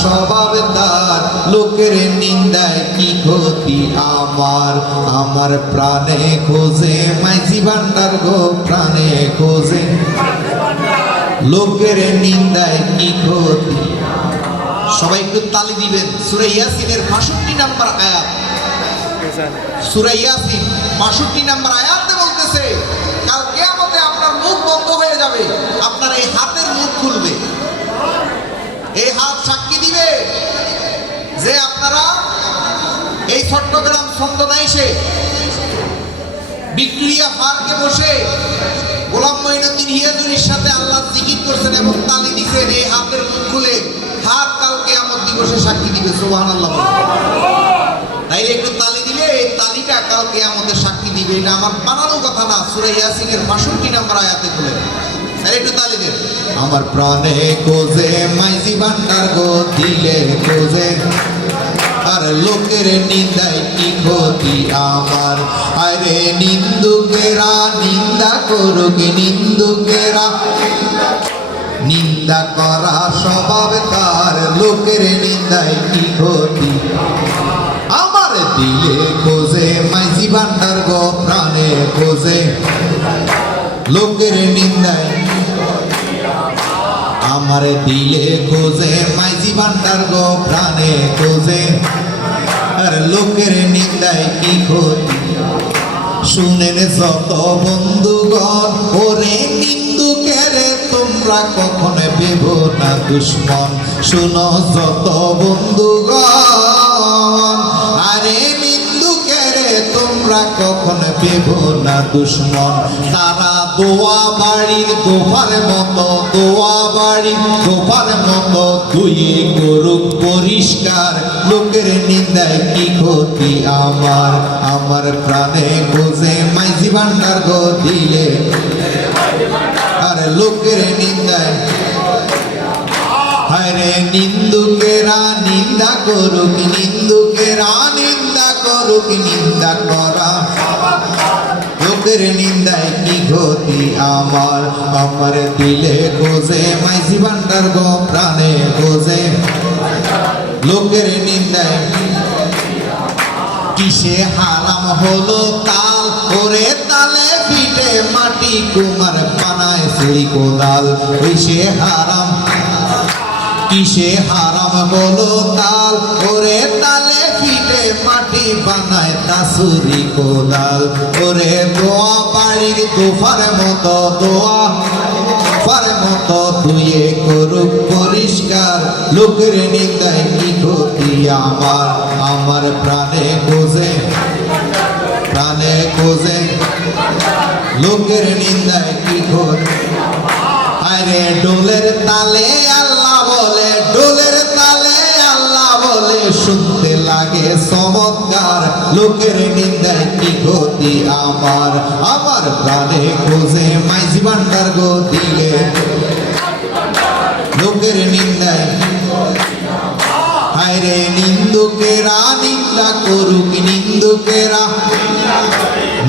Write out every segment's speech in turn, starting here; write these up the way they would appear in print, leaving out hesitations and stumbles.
স্বভাব তার, লোকের নিন্দায় কি ক্ষতি আমার। আমার প্রাণে খোঁজে মাইজি ভান্ডার গো, প্রাণে খোঁজে, লোকের নিন্দায় কি ক্ষতি। সবাই একটু তালি দিবেন। সূরা ইয়াসিনের ৬২ নম্বর আয়াত, সূরা ইয়াসিন ৬২ নম্বর আয়াতে বলতেছে কাল কিয়ামতে আপনার মুখ বন্ধ হয়ে যাবে, আপনার এই হাতের মুখ খুলবে। এই হাত সাক্ষী দিবে যে আপনারা এই চট্টগ্রাম ছন্দনাইশে ভিক্টোরিয়া পার্কে বসে গোলাম মঈনুদ্দিন হিয়াজুরীর সাথে আল্লাহ জিকির করছেন এবং তালি দিছেন। এই হাতের মুখ খুলে হাত কাল কিয়ামত দিবসে সাক্ষী দিবে। সুবহানাল্লাহ। তাইলে একটু তালি দিলে এই তালিটা কাল কিয়ামতে সাক্ষী দিবে। এটা আমার বানানো কথা না, সূরা ইয়াসিনের ৬২ নম্বর আয়াতে বলে। আর একটু তালি দেন। আমার প্রাণে খোঁজে মাইজি ভান্ডার গো, দিলে খোঁজে, আর লোকের নিন্দায় কি ক্ষতি আমার। আরে নিন্দুকেরা নিন্দা করুক, নিন্দুকেরা নিন্দা করা স্বভাব তার, লোকের নিন্দায় কি ক্ষতি আমার। দিলে খোঁজে মাইজি ভান্ডার গো, প্রাণে খোঁজে, লোকের নিন্দায় আমার। দিলে খোঁজে মাইজি ভান্ডার গো, প্রাণে খোঁজে, আর লোকের নিন্দায় কি ক্ষতি। শুনেন যত বন্ধুগণ, ওরে নিন্দুকের তোমরা কখনো ভেবো না দুশ্মন। শুনো যত বন্ধুগণ, আরে নিন্দুকের তোমরা কখনো ভেবো না দুশ্মন। তারা দোয়া বাড়ির দোফার মতো, দোয়া বাড়ির দোফার মতো ধুয়ে করুক পরিষ্কার, লোকের নিন্দায় কি ক্ষতি আমার। আমার প্রাণে খোঁজে মাইজি ভান্ডার গো, দিলে আর লোকের নিন্দায়। হায়রে নিন্দুকেরা নিন্দা করুক, নিন্দুকেরা নিন্দা করুক, নিন্দা করা লোকের নিন্দায় কি ক্ষতি আমার। আমার দিলে খোঁজে মাইজি ভান্ডার গো, প্রাণে খোঁজে, লোকের নিন্দায়। কিসে হারাম হলো তাল, ওরে তালে পিঠে মাটি কুমার বানায় ছুরি কোদাল। কিসে হারাম, কিসে হারাম হলো তাল, ওরে তালে পিঠে মাটি বানায় তা ছুরি কোদাল। ওরে দোয়া বাড়ির দোফার মতো, দোয়া পার মতো ধুয়ে করুক পরিষ্কার, লোকের নিন্দায় কি ক্ষতি আমার। আমার প্রাণে খোঁজে, প্রাণে খোঁজে, লোকের নিন্দায় কি ক্ষতি। আরে ডোলের তালে আল্লাহ বলে, ডোলের তালে আল্লাহ বলে, শুনতে লাগে চমৎকার, লোকের নিন্দায় কি ক্ষতি আমার। আমার প্রাণে খোঁজে মাইজি ভান্ডার গো, দিলে লোকের নিন্দায়। হায়রে নিন্দুকেরা নিন্দা করুক, নিন্দুকেরা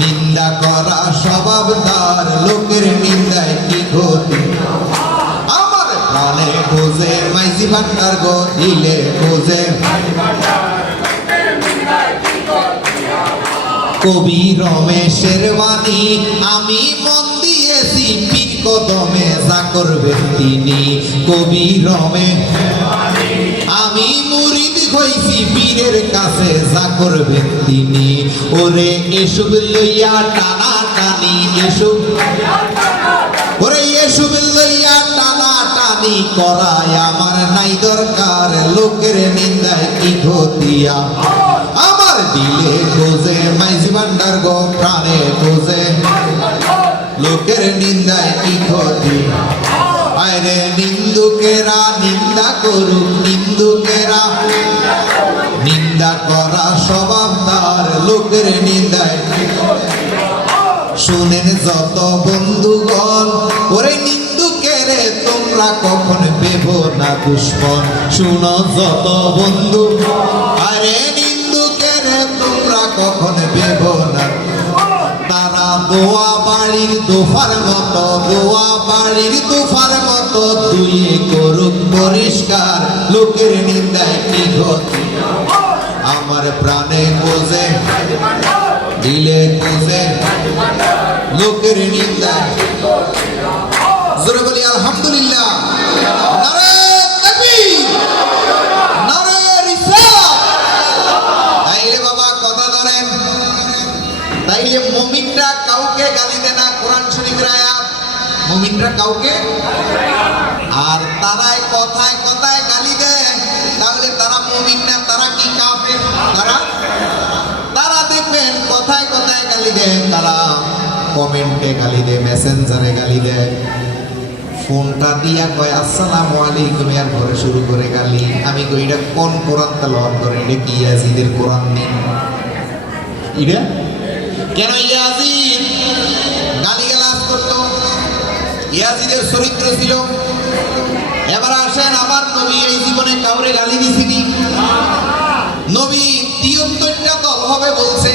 নিন্দা করা স্বভাব তার, লোকের নিন্দায় কি ক্ষতি। আমার প্রাণে খোঁজে মাইজি ভান্ডার গো, দিলে খোঁজে। কবি রমেশের বাণী আমি মন দিয়েছি, পীর কদমে যা করবেন তিনি। কবি রমেশ আমি মুরিদ হইছি, পীরের কাছে যা করবেন তিনি। ওরে এসব লইয়া টানা টানি, এসব ওরে এসব লইয়া টানা টানি করায় আমার নাই দরকার, লোকের নিন্দায় কি ক্ষতিয়া। আমার দিলে খোঁজে মাইজি ভান্ডার গো, প্রাণে খোঁজে, লোকের নিন্দায় কি ক্ষতি। আরে নিন্দুকেরা নিন্দা করুক, নিন্দুকেরা নিন্দা করা স্বভাব তার, লোকের নিন্দায়। শুনেন যত বন্ধুগণ, ওরে নিন্দুকেরে তোমরা কখন ভেবো না দুশ্মন। শুনো যত বন্ধু, আরে নিন্দুকেরে তোমরা কখন ভেবো না। তারা দোয়া বাড়ির দোফার মতো, দোয়া বাড়ির দোফার মতো ধুয়ে করুক পরিষ্কার, লোকের নিন্দায় কি গতি আমার প্রাণে বোঝে, দিলে বোঝে, লোকের নিন্দায়। জোরে বলি আলহামদুলিল্লাহ। নারে তাকবীর, নারে রিসালাত। তাইলে বাবা কথা ধরেন, তাইলে মুমিনরা কাউকে গালি দেয় না, কোরআন শরীফের আয়াত। মুমিনরা কাউকে, আর তারাই কথায় কথায় গালি দেয়, তাহলে তারা মুমিন না, তারা কি কাফের? তারা দেখবেন কথায় কথায় গালি দেয়, তারা কমেন্টে গালি দেয়, মেসেঞ্জারে গালি দেয়, ফোনটা দিয়া কয় আসসালামু আলাইকুম, এর ঘরে শুরু করে গালি। আমি কই এটা কোন কোরআন তেলাওয়াত করে? এটা কি ইয়াজিদের কোরআন নেই? এটা কেন ইয়াজিদ গালিগালাজ করতো? ইয়াজিদের চরিত্র ছিল। এবার আসেন, আমার নবী এই জীবনে কাউরে গালি দিছিনি? নবী 73টা দল হবে বলছে,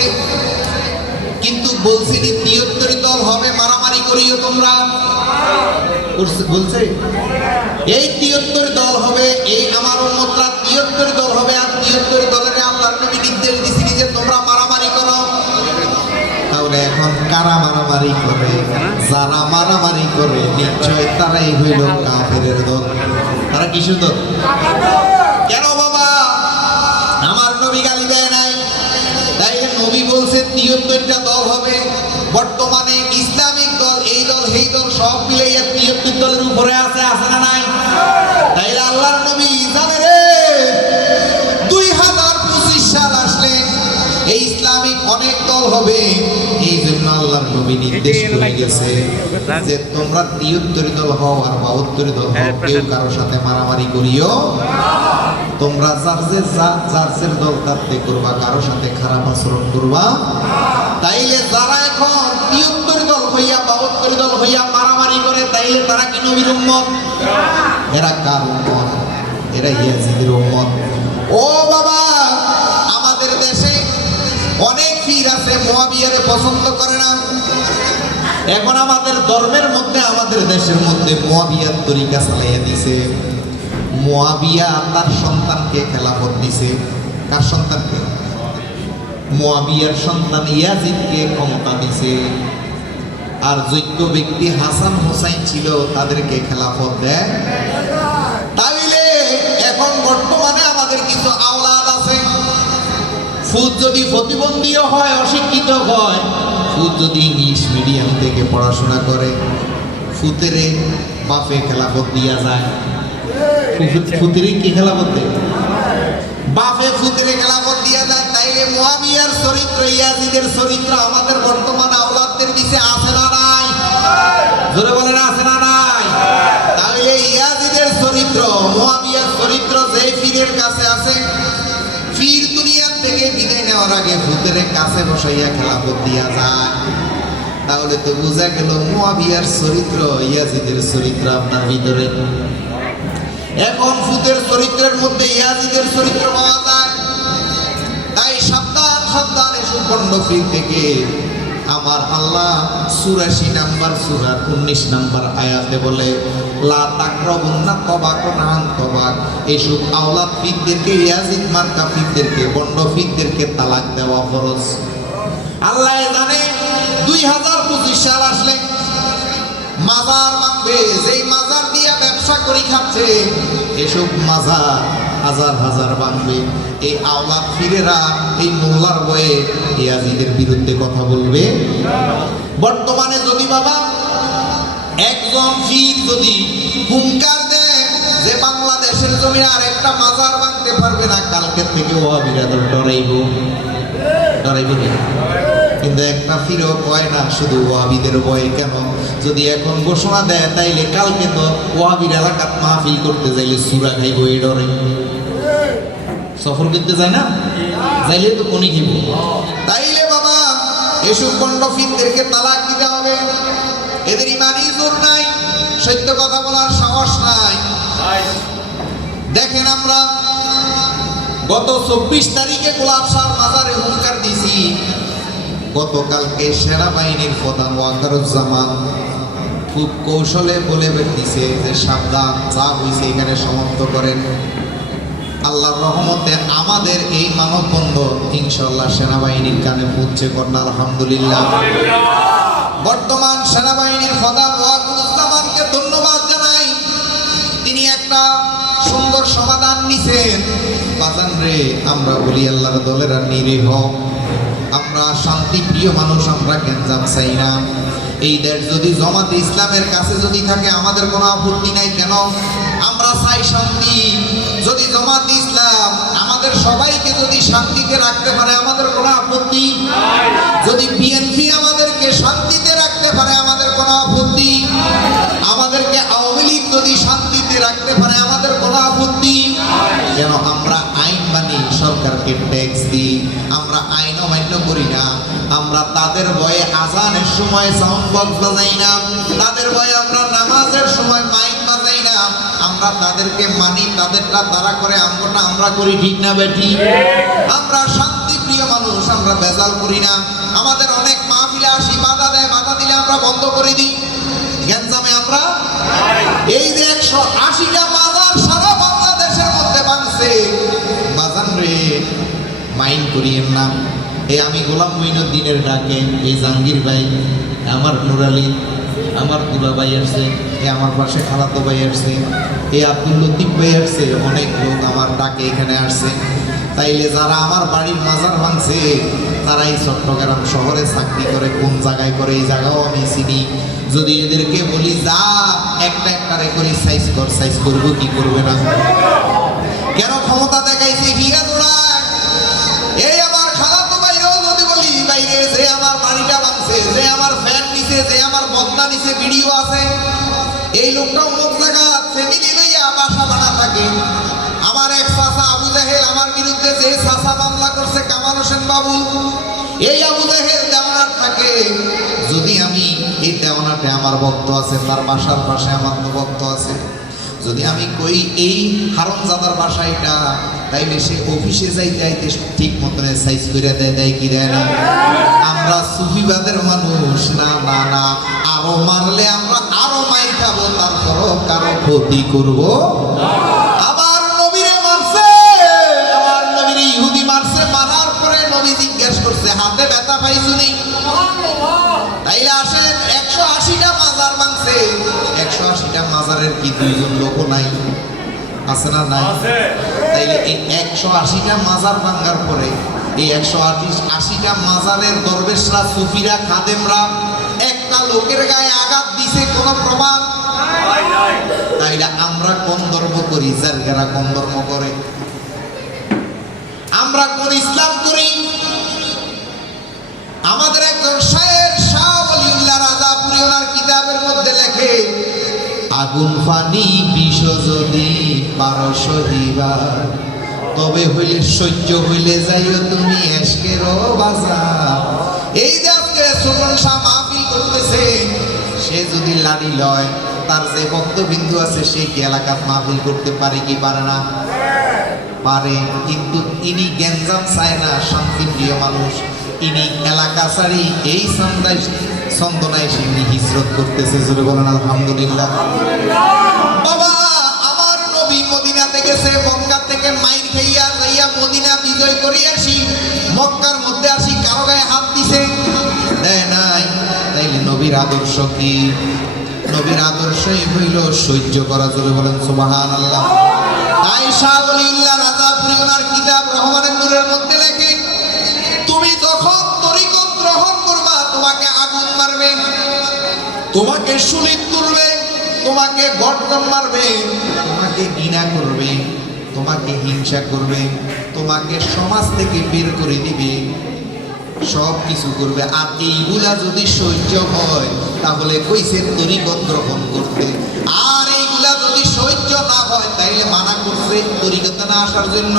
কিন্তু বলছিনি 73 দল হবে মারামারি করিও তোমরা, বলছে এই 73 দল হবে, এই আমার উম্মতরা 73 দল হবে, আর 73 দলের আল্লাহর নবী নির্দেশ দিছিনি যে তোমরা মারামারি করো। তাহলে এখন কারা মারামারি করে? যারা মারামারি করে নিশ্চয় তারাই হইল কাফেরের দল। তারা কিসের দল? কেন বাবা আমার নবী গালি দেয় নাই? তাই নবী বলছে 73টা দল হবে। বর্তমানে ইসলামিক দল, এই দল সেই দল সব মিলে 73 দলের উপরে আছে, আছে না নাই? তাইলে আল্লাহর নবী জানে রে 2025 সাল আসলে এই ইসলামিক অনেক দল হবে। এই জন্য আল্লাহর নবী নির্দেশ করে গেছে যে তোমরা 73 দল হও আর 72 দল হও, কেউ কারোর সাথে মারামারি করিও। তোমরা যার দল তাতে করবা, কারোর সাথে খারাপ আচরণ করবা। তাইলে যারা এখন 73 দল হইয়া 72 দল হইয়া মারামারি করে, তাইলে তারা কি নবীর উম্মত? এরা কার উম্মত? এরা ইয়াজিদের উম্মত। ও বাবা, আমাদের দেশে অনেক পীর আছে মুয়াবিয়ারে পছন্দ করে না। এখন আমাদের ধর্মের মধ্যে, আমাদের দেশের মধ্যে মুয়াবিয়ার তরিকা চালাইয়া দিছে। মুয়াবিয়া তার সন্তানকে খেলাফত দিছে। কার সন্তানকে? মুয়াবিয়ার সন্তান ইয়াজিদকে ক্ষমতা দিছে। আর যোগ্য ব্যক্তি হাসান হোসাইন ছিল, তাদেরকে খেলাফত দেয়। তাইলে এখন বর্তমানে আমাদের কিছু আওলাদ আছে, ফুদ যদি প্রতিবন্ধীও হয়, অশিক্ষিত হয়, ফুদ যদি ইংলিশ মিডিয়াম থেকে পড়াশোনা করে, ফুতেরে বাপে খেলাফত দিয়া যায়। ফুতেরে কি খেলাফত দেয়? বাপে ফুতেরে খেলাফত দিয়া যায়। তাইলে মুয়াবিয়ার চরিত্র, ইয়াজিদের চরিত্র আমাদের বর্তমান আওলাদদের নিচে আছে না নাই? জোরে বলেন আছে না নাই? তাহলে ইয়াজিদের চরিত্র, মুয়াবিয়ার চরিত্র যে পীরের কাছে আছে, পীর দুনিয়া থেকে বিদায় নেওয়ার আগে ফুতের কাছে বসাইয়া খেলাফত দিয়া যায়। তাহলে তো বোঝা গেল মুয়াবিয়ার চরিত্র, ইয়াজিদের চরিত্র আপনার ভিতরে। এখন ফুতের চরিত্রের মধ্যে ইয়াজিদের চরিত্র পাওয়া যায়। তাই সাবধান সাবধান এসব পণ্ড পীর থেকে। আমার আল্লাহ ৮৪ নাম্বার সূরার ১৯ নাম্বার আয়াতে বলে, লা তাকরাবুন্না তাবাকুন তাবাক। এইসব আওলাদ পীরদেরকে, ইয়াজিদ মার্কা পীরদেরকে, বন্ড পীরদেরকে তালাক দেওয়া ফরজ। আল্লাহ জানে 2025 সাল আসলে মাজার ভাঙবে। যেই মাজার দিয়া ব্যবসা করে খাচ্ছে, এসব মাজার হাজার হাজার ভাঙবে। এই আওলাদ পীরেরা এই মোল্লার বয়ে ইয়াজিদের বিরুদ্ধে কথা বলবে। বর্তমানে যদি বাবা একজন পীর যদি হুঙ্কার দেয় যে বাংলাদেশের জমিনে আর একটা মাজার ভাঙতে পারবে না, কালকে থেকে ওয়াহাবিরা ডরাইব, ডরাইব না। কিন্তু একটা পীরও কয় না শুধু ওয়াহাবিদের ভয়ে। কেন? যদি এখন ঘোষণা দেয়, তাইলে কালকে তো ওয়াহাবির এলাকাত মাহফিল করতে যাইলে সূরা খাইব, এই ডরে। সফর করতে যায় না, যাইলে তো কোনি খাইব। তাইলে বাবা এসব বন্ড পীরদেরকে তালাক দিতে হবে। এদের ইমানই জোর নাই, সত্য কথা বলার সাহস নাই। দেখেন, আমরা গত 24 তারিখে গোলাপ শাহর মাজারে হুঙ্কার দিছি গতকালকে সেনাবাহিনীর প্রধান ওয়াকারুজ্জামান খুব কৌশলে বলে দিছে যে সাবধান, যা হয়েছে এখানে সমাপ্ত করেন। আল্লাহর রহমতে আমাদের এই মানববন্ধন ইনশাআল্লাহ সেনাবাহিনীর কানে পৌঁছে করুন আলহামদুলিল্লাহ। বর্তমান সেনাবাহিনীর প্রধান ওয়াকারুজ্জামানকে ধন্যবাদ জানাই, তিনি একটা সুন্দর সমাধান নিছেন। বাজান রে, আমরা বলি আল্লাহর দলেরা নিরীহ, আমরা শান্তি প্রিয় মানুষ, আমরা গ্যাঞ্জাম চাই না। এই দেশ যদি জামাতে ইসলামের কাছে যদি থাকে আমাদের কোনো আপত্তি নাই। কেন? আমরা চাই শান্তি। যদি জামাতে ইসলাম আমাদের সবাইকে যদি শান্তিতে রাখতে পারে আমাদের কোনো আপত্তি। যদি বিএনপি আমাদেরকে শান্তিতে রাখতে পারে আমাদের কোনো আপত্তি। আমাদেরকে আওয়ামী লীগ যদি শান্তিতে রাখতে পারে আমাদের কোনো আপত্তি। কেন? আমরা আইন মানি, সরকারকে ট্যাক্স দিই, আমরা আইন অমান্য করি না। আমরা তাদের ভয়ে আজানের সময় সাউন্ড বক্স বাজাই না, তাদের ভয়ে আমরা নামাজের সময় মাইক বাজাই না। আমরা তাদেরকে মানি, তাদেরটা তারা করে, আমরাটা আমরা করি, ঠিক না বেটি? আমরা শান্তি প্রিয় মানুষ, আমরা বেজাল করি না। আমাদের অনেক মাহফিলে আসি, বাধা দেয়, বাধা দিলে আমরা বন্ধ করে দিই। গ্যাঞ্জামে আমরা এই যে 180টা বাজার সারা বাংলাদেশের মধ্যে ভাঙছে। বাজান রে, মাইন্ড করিয়েন না। এই আমি গোলাম মঈনুদ্দিনের ডাকে এই জাহাঙ্গীর ভাই, আমার নুরালি, আমার দুলা ভাই আসছে, এ আমার পাশে খালাতো ভাই আসছে, এই আব্দুল লতিফ ভাই আসছে, অনেক লোক আমার ডাকে এখানে আসছে। তাইলে যারা আমার বাড়ির মাজার ভাঙছে তারা এই চট্টগ্রাম শহরে চাকরি করে, কোন জায়গায় করে এই জায়গাও আমি চিনি। যদি এদেরকে বলি যা একটা একটা করে সাইজ কর, সাইজ করবো কি করবে না? কেন ক্ষমতা দেখাইছে হিয়া জোড়ায়? এই আমার খালাতো ভাইরাও যদি বলি বাইরে যে আমার বাড়িটা ভাঙছে, যে আমার ফ্যান নিছে, যে আমার বদনা নিছে, ভিডিও আছে, এই লোকটা অমুক জায়গা ফ্যামিলি লইয়া বাসা বানা থাকে। আমার এক চাচা আবু জাহেল আমার বিরুদ্ধে যে চাচা মামলা করছে কামাল হোসেন বাবু, এই আবু জাহেল দেওয়ানার থাকে। যদি আমি এই দেওয়ানাতে আমার ভক্ত আছে, তার বাসার পাশে আমার তো ভক্ত আছে, যদি আমি কই এই হারামজাদার বাসা এটা, তাইলে সে অফিসে যাইতে যাইতে ঠিক মতন সাইজ করে দেয় কি দেয় না? আমরা সুফিবাদের মানুষ না, না না, আরো মারলে আমরা আরো মাইর খাবো, তারপরও কারো ক্ষতি করবো। আবার নবীরে মারছে, আমার নবীরে ইহুদি মারছে, মারার পরে নবী জিজ্ঞেস করছে হাতে ব্যথা পাইছো নি? তাইলে আসেন 180টা মাজার ভাঙছে, 180টা মাজারের কি দুইজন লোক নাই? আছে না? নাই। তাইলে এই 180টা মাজার ভাঙার পরে এই 180টা মাজারের দরবেশরা, সুফিরা, খাদেমরা একটা লোকের গায়ে আঘাত দিছে কোন প্রমাণ? তাইলে আমরা কোন ধর্ম করি? যারা কোন ধর্ম করে? আমরা কোন ইসলাম করি? আমাদের একজন শায়ের শাহ ওলিউল্লাহ রাজাপুরী ওনার কিতাবের মধ্যে লেখে, আগুন পানি বিষ যদি পারো সহিবার, তবে হইলে সহ্য হইলে যাইও তুমি এশকের বাজার। এই যে আজকে সুলতান শাহ মাহফিল করতেছে, সে যদি লাড়ি লয়, তার যে ভক্তবিন্দু আছে সে কি এলাকাত মাহফিল করতে পারে কি পারে না? পারে। কিন্তু ইনি গ্যাঞ্জাম চায় না, শান্তি প্রিয় মানুষ। ইনি এলাকা ছাড়ি এই সন্দনায় সে হিজরত করতেছে। জোরে বলেন আলহামদুলিল্লাহ। বাবা, আমার নবী মদিনাতে গেছে, মক্কা থেকে মাইর খাইয়া যাইয়া মদিনা বিজয় করে আসি, মক্কার মধ্যে আসি, কারো গায়ে হাত দিছে? দেয় নাই। তাইলে নবীর আদর্শ কি? নবীর আদর্শই হইল সহ্য করা। জোরে বলেন সুবহানাল্লাহ। তাই শাহ ওলিউল্লাহ রাজাপুরী ওনার কিতাব রহমানের নূরের মধ্যে লেখে, তুমি যখন তরিকত গ্রহণ করবা তোমাকে আগুন মারবে, তোমাকে শুলিত তুলবে, তোমাকে গর্দন মারবে, তোমাকে ঘৃণা করবে, তোমাকে হিংসা করবে, তোমাকে সমাজ থেকে বের করে দিবে, সব কিছু করবে। আর এইগুলা যদি সহ্য হয় তাহলে কইছে তরিকত গ্রহণ করতে। আর এইগুলা যদি সহ্য না হয় তাইলে মানা করছে তরিকতে না আসার জন্য।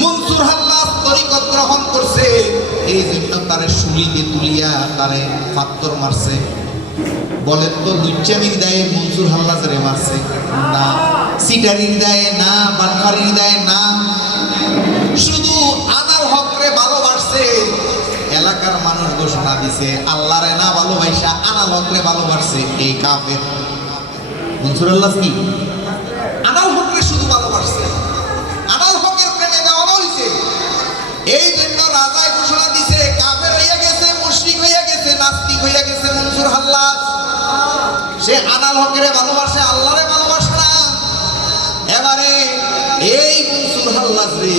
মনসুর হাল্লাজ তরিকত গ্রহণ করছে, এই জন্য তারে শুলিতে তুলিয়া তারে পাথর মারছে। বলেন তো লুচ্চামির দায়ে মনসুর হাল্লাজরে মারছে না? সিটারির দায়ে না? বাটখারির দায়ে না? শুধু আনাল হকরে ভালোবাসছে, এলাকার দিছে, আল্লাহরে না ভালোবাসা আনাল হকরে ভালোবাসছে এই কাফের। মনসুর আল্লাহ কি আনাল হকরে শুধু ভালোবাসছে, আনাল হকের প্রেমে দেওয়া হয়েছে। এই জন্য রাজায় ঘোষণা দিছে কাফের হইয়া গেছে, মুশরিক হইয়া গেছে, নাস্তিক হইয়া গেছে মনসুর হাল্লাজ। সে আনাল হকেরে ভালোবাসে, আল্লাহরে ভালোবাসে না। এবারে এই মনসুর হাল্লাজ রে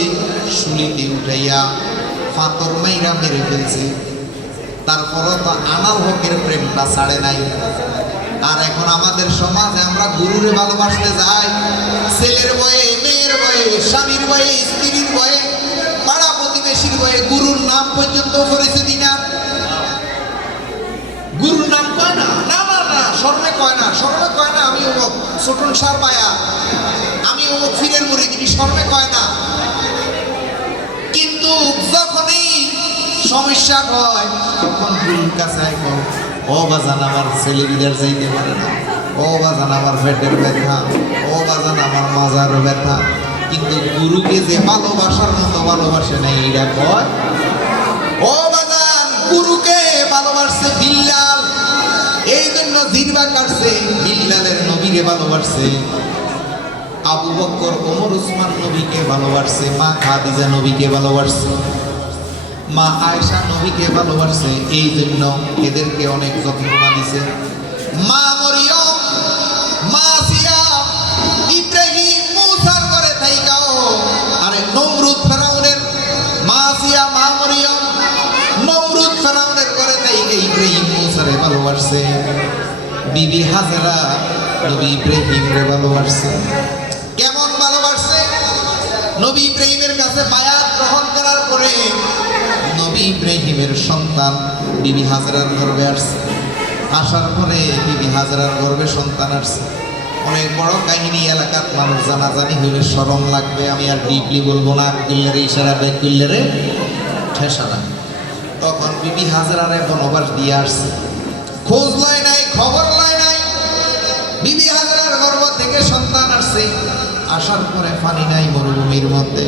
শুলিতে উঠাইয়া ফাতর মাইরা মেরে ফেলছে। তারপরও তো আনাল হকের প্রেমটা ছাড়ে নাই। আর এখন আমাদের সমাজে আমরা গুরুরে ভালোবাসতে যাই, ছেলের বয়ে, মেয়ের বয়ে, স্বামীর বয়ে, স্ত্রীর বয়ে, পাড়া প্রতিবেশীর বয়ে গুরুর নাম পর্যন্ত করেছে দিনা। গুরুর নাম কয় না, না না না, শর্মে কয় না, শর্মে কয় না আমি অমুক ছোটন সার পায়া, আমি অমুক ফিরের মুড়ি দিবি, শর্মে কয় না। কিন্তু যখনই সমস্যা হয় তখন গুরুর কাছে এখন ও বাজান আমার ছেলে বিদার যাইতে পারে না, ও বাজান আমার পেটের ব্যথা, ও বাজান আমার মাজার ব্যথা। কিন্তু গুরুকে যে ভালোবাসার মতো ভালোবাসে নাই এটা কয়। ও বাজান গুরুকে ভালোবাসছে বিল্লাল, এই জন্য জিরবা কাটছে, বিল্লালের নবীকে ভালোবাসছে। আবু বকর, ওমর, উসমান নবীকে ভালোবাসছে, মা খাদিজা নবীকে ভালোবাসছে, মা আয়েশা নবীকে ভালোবাসছে। এই জন্য এদেরকে অনেক যন্ত্রণা দিছে। মা মরিয়ম, মা সিয়াম, ইব্রাহিম, মুসার ঘরে থাইকাও, আরে নমরুদ ফেরাউনের মা সিয়া, মা মরিয়ম, নমরুদ ফেরাউনের ঘরে থাইকা ইব্রাহিম মুসারে ভালোবাসছে। বিবি হাজেরা নবী ইব্রাহিমরে ভালোবাসছে। কেমন ভালোবাসছে? নবী ইব্রাহিমের কাছে বায়াত গ্রহণ করার পরে নবী ইব্রাহিমের সন্তান বিবি হাজরার গর্ভে আসছে। আসার পরে বিবি হাজরার গর্ভে সন্তান আসছে। অনেক বড় কাহিনী, এলাকার মানুষ জানাজানি হইলে শরম লাগবে, আমি আর ডিপলি বলবো না। কিল্লারে ইশারা বে কিল্লারে ঠেসারা। তখন বিবি হাজরারে বনবাস দিয়ে আসছে, খোঁজ লয় নাই, খবর লয় নাই। বিবি হাজরার গর্ভ থেকে সন্তান আসছে। আসার পরে পানি নাই মরুভূমির মধ্যে।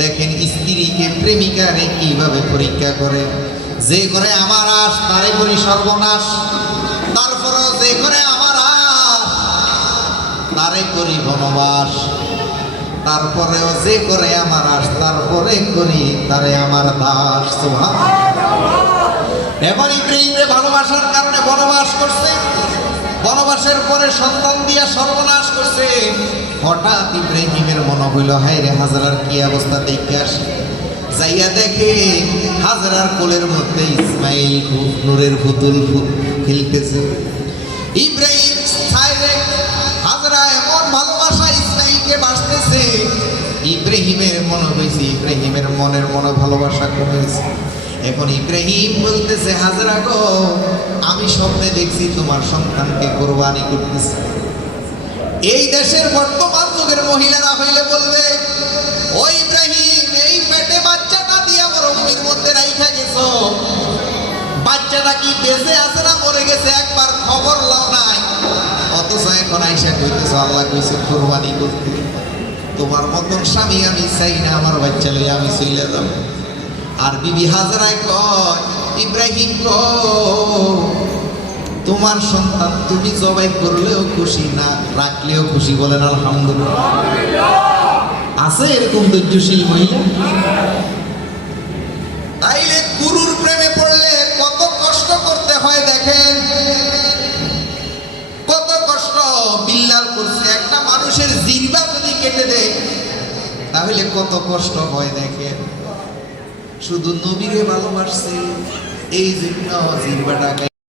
দেখেন স্ত্রীকে প্রেমিকারে কিভাবে পরীক্ষা করে। যে করে আমার আশ তারে করি সর্বনাশ, তারপরও যে করে আমার আশ তারে করি বনবাস, তারপরেও যে করে আমার আশ তারপরে করি তারে আমার দাস। এবার ইব্রাহিমরে ভালোবাসার কারণে বনবাস করছে। বনবাসের পরে সন্তান দিয়া সর্বনাশ করছে। হঠাৎ ইব্রাহিমের মনে হইল হায় রে হাজরার কি অবস্থা দেখে আসি। যাইয়া দেখে হাজরার কোলের মধ্যে ইসমাইল নূরের পুতুল খেলতেছে। ইব্রাহিম হাজরা এমন ভালোবাসা ইসমাইলকে বাসতেছে। ইব্রাহিমের মনে হয়েছে, ইব্রাহিমের মনের মনে ভালোবাসা কমেছে। এখন ইব্রাহিম বলতেছে হাজরা গো, আমি স্বপ্নে দেখছি তোমার সন্তানকে কোরবানি করতেছে। এই দেশের বর্তমান যুগের মহিলারা হইলে বলবে ও ইব্রাহিম, এই পেটে বাচ্চাটা দিয়ে মরুভূমির মধ্যে রাইখা গেছো, বাচ্চাটা কি বেঁচে আছে না মরে গেছে একবার খবর লাও নাই। অথচ এখন আইসা কইতেছ আল্লাহ কইছে কোরবানি করতে। তোমার মতন স্বামী আমি চাই না, আমার বাচ্চা লইয়া আমি চলে যাব। আর বিবি হাজরায় কয় ইব্রাহিম গো, তোমার সন্তান তুমি জবাই করলেও খুশি, না রাখলেও খুশি। বলেন আলহামদুলিল্লাহ। আছে এরকম ধৈর্যশীল মহিলা? তাইলে গুরুর প্রেমে পড়লে কত কষ্ট করতে হয় দেখেন, কত কষ্ট বিল্লাল করছে। একটা মানুষের জিহ্বা যদি কেটে দেয় তাহলে কত কষ্ট হয় দেখেন। শুধু নবীরে ভালোবাসছে, এই জন্য জিহ্বাটা